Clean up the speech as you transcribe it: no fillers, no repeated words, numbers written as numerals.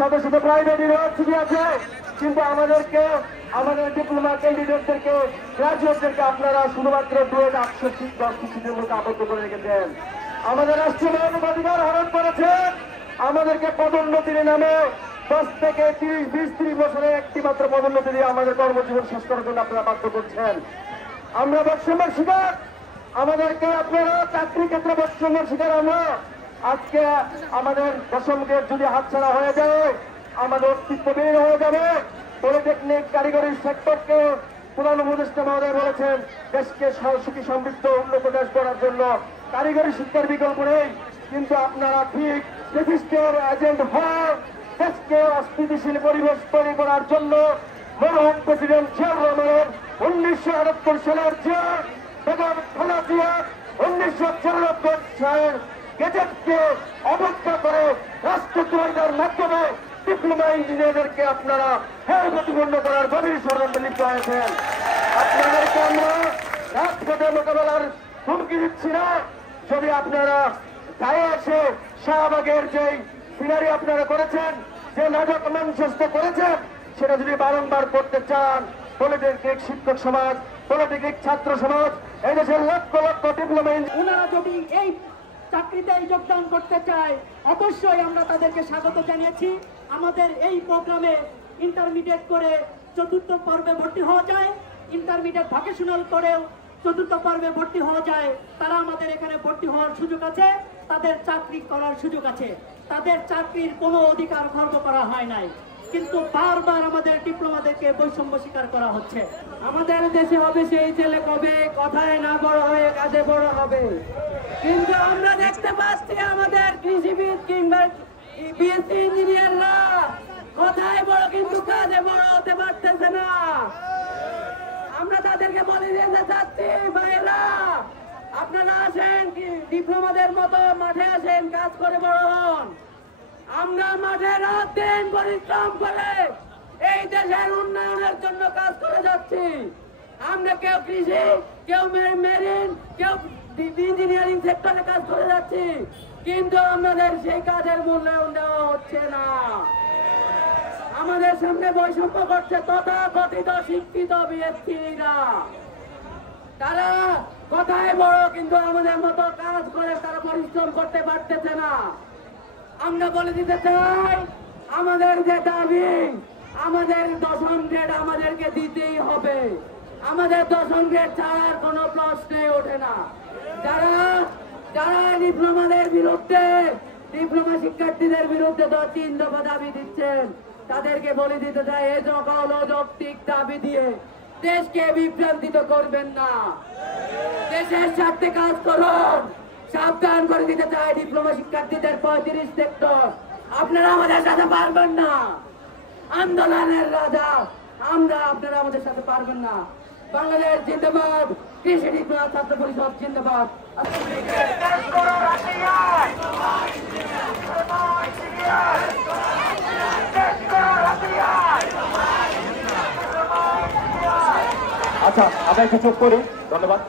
শত শত private university আছে, কিন্তু আমাদেরকে আমাদের ডিপ্লোমা ক্যান্ডিডেটদেরকে গ্রাজুয়েটদেরকে আপনারা শুধুমাত্র 810 সিটের মধ্যে আবদ্ধ করে রেখেছেন। আমাদের রাষ্ট্রীয় মানবাধিকার হরণ করেছেন। আমাদেরকে পদোন্নতির নামে 10 থেকে 30-20-30 বছরে একটি মাত্র পদোন্নতি দিয়ে আমাদের কর্মজীবন শেষ করার জন্য আপনারা বাধ্য করছেন। আমরা বৈষম্যের শিকার। আমাদেরকে আপনারা চাকরি ক্ষেত্রে বৈষম্যের শিকার। আমরা আজকে আমাদের দশম গ্রেড যদি হাতছাড়া হয়ে যায়, আমাদের অস্তিত্বহীন হয়ে যাবে। পলিটেকনিক কারিগরি সেক্টরকে প্রধান উপদেষ্টা মহোদয় বলেছেন দেশকে সুখী সমৃদ্ধ উন্নত দেশ গড়ার জন্য কারিগরি শিক্ষার বিকল্প নেই। কিন্তু আপনারা ঠিক রেজিস্টার এজেন্ট হয়ে দেশকে অস্থিতিশীল পরিবেশ তৈরি করার জন্য মরহুম প্রেসিডেন্ট জিয়াউর রহমানের 1978 সালের যে বেগম খালেদা জিয়া 1994 সালের গেজেটকে অবজ্ঞা করে রাষ্ট্রদ্রোহিতার মাধ্যমে ডিপ্লোমা ইঞ্জিনিয়ারদেরকে আপনারা হেয় প্রতিপন্ন করার গভীর ষড়যন্ত্রে লিপ্ত হয়েছেন। আপনাদেরকে আমরা রাজপথে মোকাবেলার হুমকি দিচ্ছি না। যদি আপনারা গায়ে এসে শাহবাগের যে সিনারি আপনারা করেছেন, যে নাটক মঞ্চস্থ করেছেন, সেটা যদি বারংবার করতে চান, পলিটেকনিক শিক্ষক সমাজ, পলিটেকনিক ছাত্র সমাজ, এই দেশের লক্ষ লক্ষ ডিপ্লোমা ওনারা যদি এই চাকরিতে যোগদান করতে চায়, অবশ্যই আমরা তাদেরকে স্বাগত জানিয়েছি। আমাদের এই প্রোগ্রামে ইন্টারমিডিয়েট করে 4র্থ পর্বে ভর্তি হওয়া যায়, ইন্টারমিডিয়েট ভোকেশনাল করেও 4র্থ পর্বে ভর্তি হওয়া যায়। তারা আমাদের এখানে ভর্তি হওয়ার সুযোগ আছে, তাদের চাকরি করার সুযোগ আছে। তাদের চাকরির কোনো অধিকার খর্ব করা হয় নাই, কিন্তু বারবার আমাদের ডিপ্লোমাদেরকে বৈষম্য স্বীকার করা হচ্ছে। আমাদের দেশে হবে সেই ছেলে কবে কথায় না বড় হয়ে কাজে বড় হবে, কিন্তু আমরা দেখতে পাচ্ছি আমাদের কৃষিবিদ কিংবা বিএসসি ইঞ্জিনিয়াররা কথায় বড় কিন্তু কাজে বড় হতে পারতেছে না। আমরা তাদেরকে বলে দিতে চাচ্ছি, ভাইরা আপনারা আসেন ডিপ্লোমাদের মতো মাঠে আসেন, কাজ করে বড় হন। আমরা মাঠে রাত দিন পরিশ্রম করে এই দেশের উন্নয়নের জন্য কাজ করে যাচ্ছি। আমরা কেউ কৃষি, কেউ মেরিন, কেউ ইঞ্জিনিয়ারিং সেক্টরে কাজ করে যাচ্ছি, কিন্তু আমাদের সেই কাজের মূল্যায়ন দেওয়া হচ্ছে না। আমাদের সামনে বৈষম্য করছে তথাকথিত শিক্ষিত বিএসসিরা। তারা কথায় বড়, কিন্তু আমাদের মতো কাজ করে তারা পরিশ্রম করতে পারতেছে না। আমরা বলে দিতে চাই, আমাদের যে দাবি, আমাদের 10ম গ্রেড আমাদেরকে দিতেই হবে। আমাদের 10ম গ্রেড ছাড়ার কোনো প্রশ্নই ওঠে না। যারা ডিপ্লোমাদের বিরুদ্ধে, ডিপ্লোমা শিক্ষার্থীদের বিরুদ্ধে 3 দফা দাবি দিচ্ছেন, তাদেরকে বলে দিতে চাই, এই সকল অযৌক্তিক দাবি দিয়ে দেশকে বিভ্রান্তিত করবেন না। দেশের স্বার্থে কাজ করুন। সাবধান করে দিতে চাই ডিপ্লোমা শিক্ষার্থীদের 35 সেক্টর, আপনারা আমাদের সাথে পারবেন না। আন্দোলনের রাজা আমরা, আপনারা আমাদের সাথে পারবেন না। বাংলাদেশ জিন্দাবাদ, কৃষি ডিপ্লোমা ছাত্র পরিষদ জিন্দাবাদ। আচ্ছা, আমরা একটু চুপ করি। ধন্যবাদ।